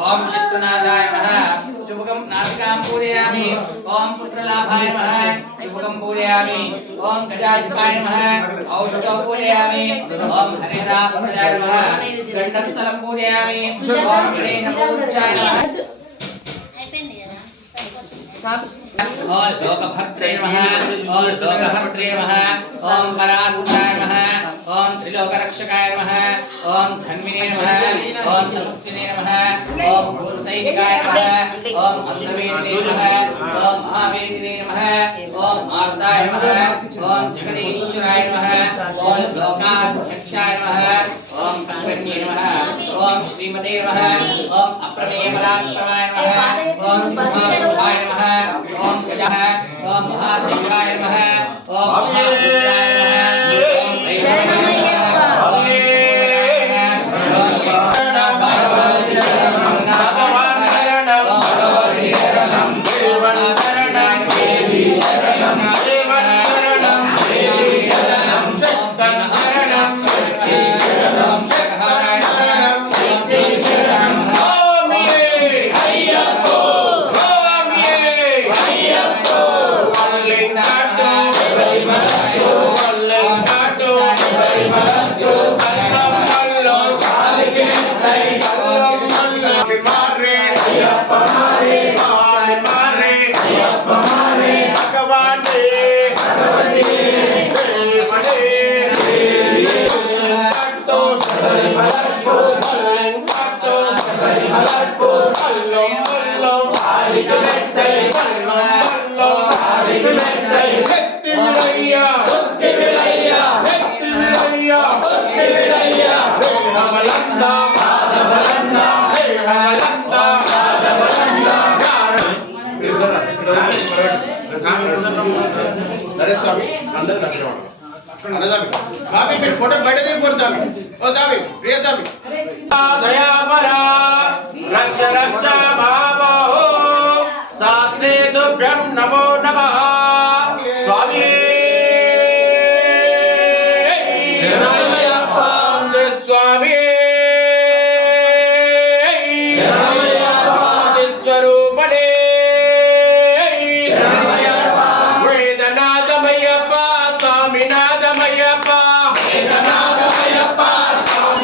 ओम शत्रुनाशाय नमः शुभकं नासिकां पूजयामि ओम पुत्रलाभाय नमः शुभकं पूजयामि ओम गजाधिपाय नमः औषधौ पूजयामि ओम हरिहरात्मजाय नमः गण्डस्थलं पूजयामि ओम गणेशपूज्याय नमः और लोकभद्रे नमः और लोकभद्रे नमः ओम परात्पराय नमः ओम त्रिलोकरक्षकाय नमः ओम धन्विने नमः ओम तपस्विने नमः ओम भूतसैनिकाय नमः ओम अंधवेदिने नमः ओम महावेदिने नमः ओम मार्ताय नमः ओम जगदीश्वराय नमः ओम लोकाध्यक्षाय नमः ओम कण्वन्ये नमः ओम श्रीमते नमः ओम अप्रमेय पराक्रमाय नमः ओम सिंहारूढाय नमः ओम गजः ओम महाशिवाय नमः ओम महारुद्राय नमः ओम शरणमय्यप्पा स्वामी फिर फोटो बैठे थे पर स्वामी ओ स्वामी प्रिय स्वामी दया परा रक्ष रक्ष महाबाहो शास्त्रे तुभ्यं नमो नमः स्वामी स्वामी स्वरूपणे Swami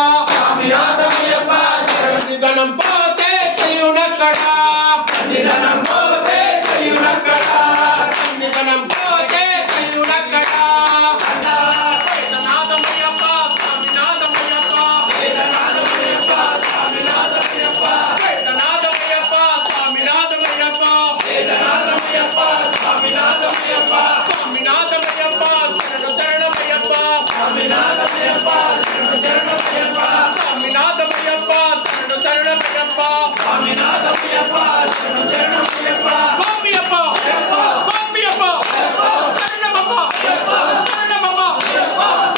స్వామినాథమయ్యప్ప శరణం పోతే తెలియునక్కడా నిధనం పోతే తెలియునక్కడా నిధనం పోతే తెలియునక్కడా వేదనాథమయ్యప్ప స్వామినాథమయ్యప్ప వేదనాథమయ్యప్ప స్వామినాథమయ్యప్ప వేదనాథమయ్యప్ప స్వామినాథమయ్యప్ప వేదనాథమయ్యప్ప స్వామినాథమయ్యప్ప స్వామినాథమయ్యప్ప శరణమయ్యప్ప స్వామినాథమయ్యప్ప శరణమయ్యప్ప స్వామినాథమయ్యప్ప శరణమయ్యప్ప స్వామినాథమయ్యప్ప శరణమయ్యప్ప స్వామియప్ప స్వామియప్ప శరణమప్ప శరణమప్ప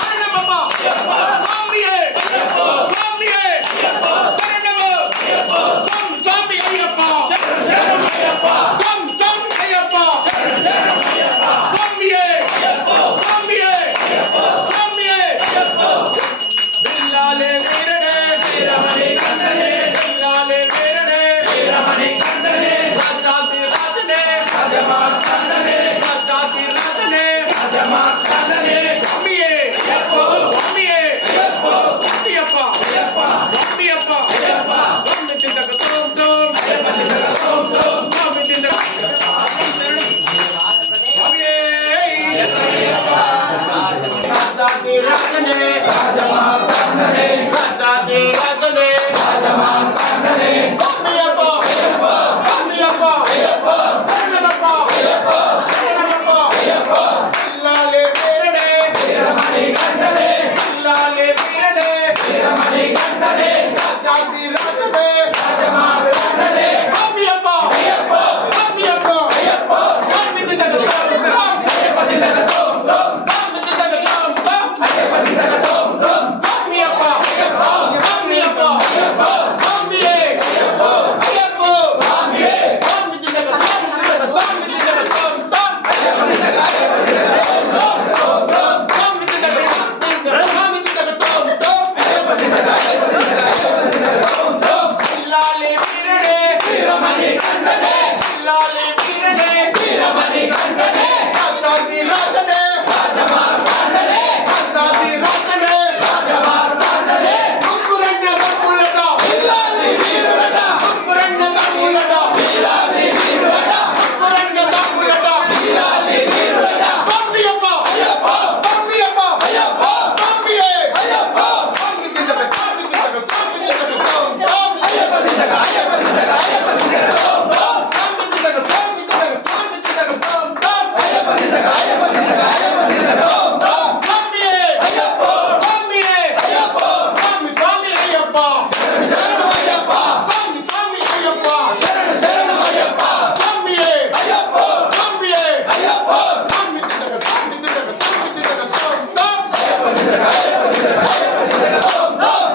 శరణమప్ప స్వామియే స్వామియే శరణము స్వామి అయ్యప్ప శరణమయ్యప్ప స్వామి అయ్యప్ప శరణమయ్యప్ప స్వామియే స్వామియే స్వామియే బిల్లాలే వీరడే వీరమణి కందనే బిల్లాలే వీరడే వీరమణి కందనే రాజాతి రాజనే రాజమా కందనే రాజాతి రాజనే రాజమా కందనే స్వామియే స్వామియే స్వామియప్ప స్వామియప్ప స్వామి చింతక తోం తోం స్వామి చింతక స్వామియే రాజాతి రాజనే రాజమా కందనే రాజాతి రాజనే రాజమా కందనే స్వామియప్ప స్వామియప్ప శరణమప్ప శరణమప్ప బిల్లాలే వీరడే వీరమణి కందనే బిల్లాలే వీరడే వీరమణి కందనే రాజాతి రాజనే రాజమా కందనే స్వామియప్ప స్వామియప్ప స్వామి చింతక తోం స్వామి చింతక తోం స్వామియప్ప స్వామియప్ప స్వామియే అయ్యప్ప స్వామియే స్వామి చింతక స్వామి చింతక తోం స్వామి చింతక స్వామి చింతక తోం బిల్లాలే వీరడే వీరమణి కందనే బిల్లాలే వీరడే వీరమణి కందనే రాజాతి రాజనే రాజమా కందనే రాజాతి రాజనే రాజమా కందనే ముక్కురండ దమ్ములట బిల్లాలి వీరులట ముక్కురండ దమ్ములట బిల్లాలి వీరులట ముక్కురండ దమ్ములట బిల్లాలి వీరులట స్వామియప్ప స్వామియప్ప స్వామియే స్వామి చింతక స్వామి చింతక స్వామి చింతక తోం అయ్యప్ప చింతక అయ్యప్ప చింతక అయ్యప్ప చింతక తోం స్వామి చింతక స్వామి చింతక స్వామి చింతక తోం అయ్యప్ప చింతక అయ్యప్ప చింతక అయ్యప్ప చింతక తోం స్వామియే స్వామియే స్వామి స్వామి అయ్యప్ప శరణమయ్యప్ప స్వామి స్వామి అయ్యప్ప శరణమయ్యప్ప స్వామియే స్వామియే స్వామి చింతక స్వామి చింతక స్వామి చింతక తోం అయ్యప్ప చింతక అయ్యప్ప చింతక అయ్యప్ప చింతక తోం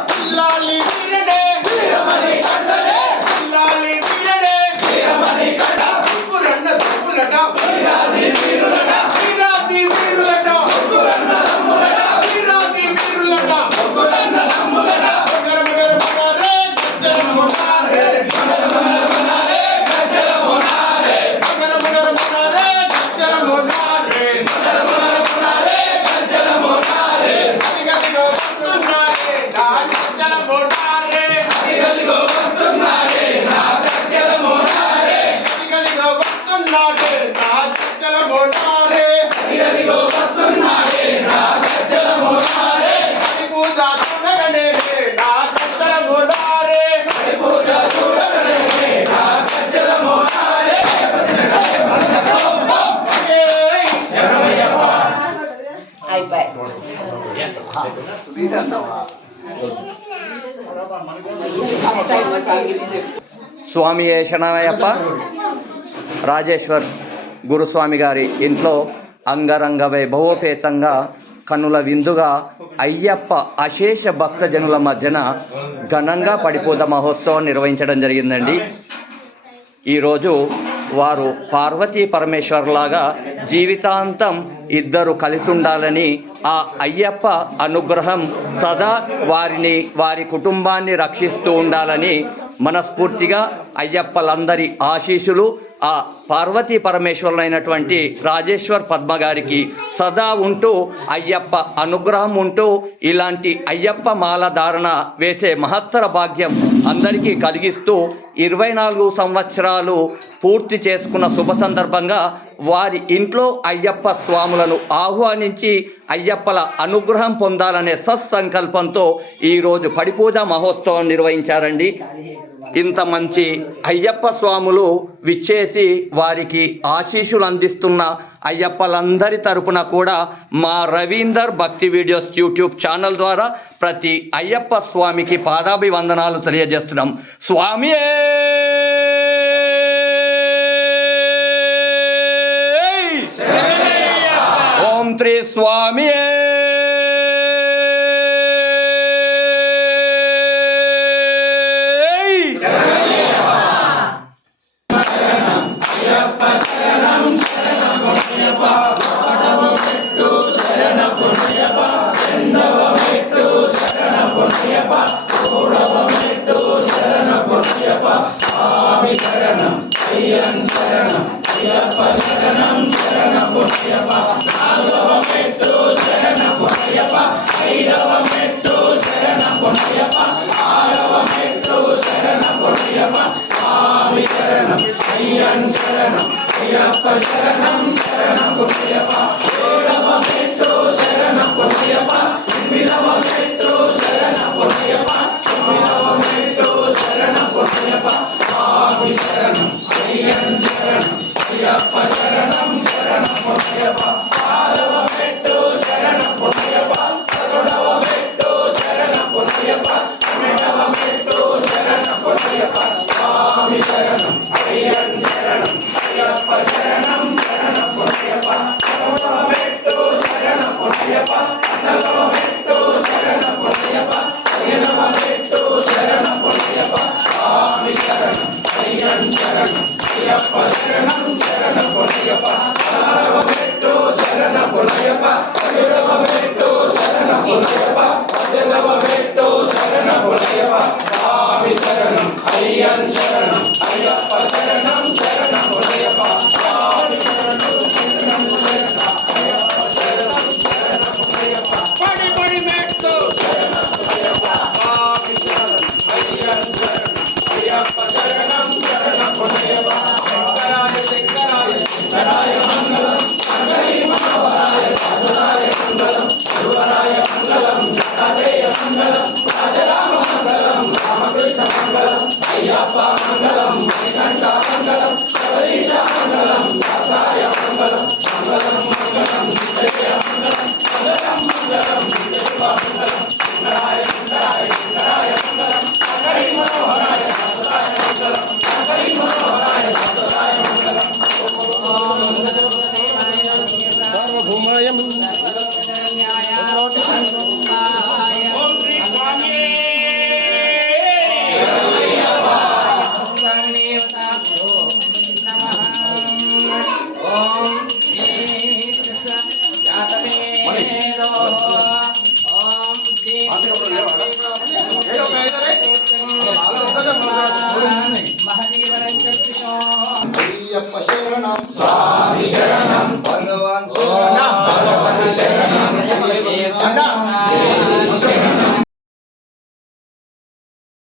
బిల్లాలి వీరడే వీరమణి కందనే బిల్లాలి వీరడే వీరమణి కంద ముక్కురండ దమ్ములట వీరాది వీరులట వీరాది వీరులట ముక్కురండ దమ్ములట వీరాది వీరులట ముక్కురండ దమ్ములట మగర మగరే గజ్జల మోనారే మగర మగరే గజ్జల మోనారే మగర మగరే గజ్జల మోనారే మగర మగరే గజ్జల మోనారే అదిగదిగో వస్తున్నారే నా గజ్జల మోనారే అదిగదిగో వస్తున్నారే నా గజ్జల మోనారే అదిగదిగో వస్తున్నారే నా గజ్జల మోనారే అదిగదిగో వస్తున్నారే నా గజ్జల మోనారే హరి పూజ చూడగనే నా గజ్జల మోనారే హరి పూజ చూడగనే నా గజ్జల మోనారే అయిపోయి స్వామియే శరణమయ్యప్ప రాజేశ్వర్ గురుస్వామి గారి ఇంట్లో అంగరంగ వైభవోపేతంగా కన్నుల విందుగా అయ్యప్ప అశేష భక్తజనుల మధ్యన ఘనంగా పడిపూజ మహోత్సవం నిర్వహించడం జరిగిందండి. ఈరోజు వారు పార్వతీ పరమేశ్వర్లాగా జీవితాంతం ఇద్దరు కలిసి ఉండాలని, ఆ అయ్యప్ప అనుగ్రహం సదా వారి కుటుంబాన్ని రక్షిస్తూ ఉండాలని మనస్ఫూర్తిగా అయ్యప్పలందరి ఆశీస్సులు ఆ పార్వతీ పరమేశ్వరులైనటువంటి రాజేశ్వర్ పద్మ గారికి సదా ఉంటూ అయ్యప్ప అనుగ్రహం ఉంటూ ఇలాంటి అయ్యప్ప మాల ధారణ వేసే మహత్తర భాగ్యం అందరికీ కలిగిస్తూ 24 సంవత్సరాలు పూర్తి చేసుకున్న శుభ సందర్భంగా వారి ఇంట్లో అయ్యప్ప స్వాములను ఆహ్వానించి అయ్యప్పల అనుగ్రహం పొందాలనే సత్సంకల్పంతో ఈరోజు పడిపూజ మహోత్సవం నిర్వహించారండి. ఇంత మంచి అయ్యప్ప స్వాములు విచ్చేసి వారికి ఆశీస్సులు అందిస్తున్న అయ్యప్పలందరి తరపున కూడా మా రవీందర్ భక్తి వీడియోస్ యూట్యూబ్ ఛానల్ ద్వారా ప్రతి అయ్యప్ప స్వామికి పాదాభివందనాలు తెలియజేస్తున్నాం. స్వామియే ఓం శ్రీ స్వామియే. స్వామి శరణం భగవాన్ శరణం భగవాన్ శరణం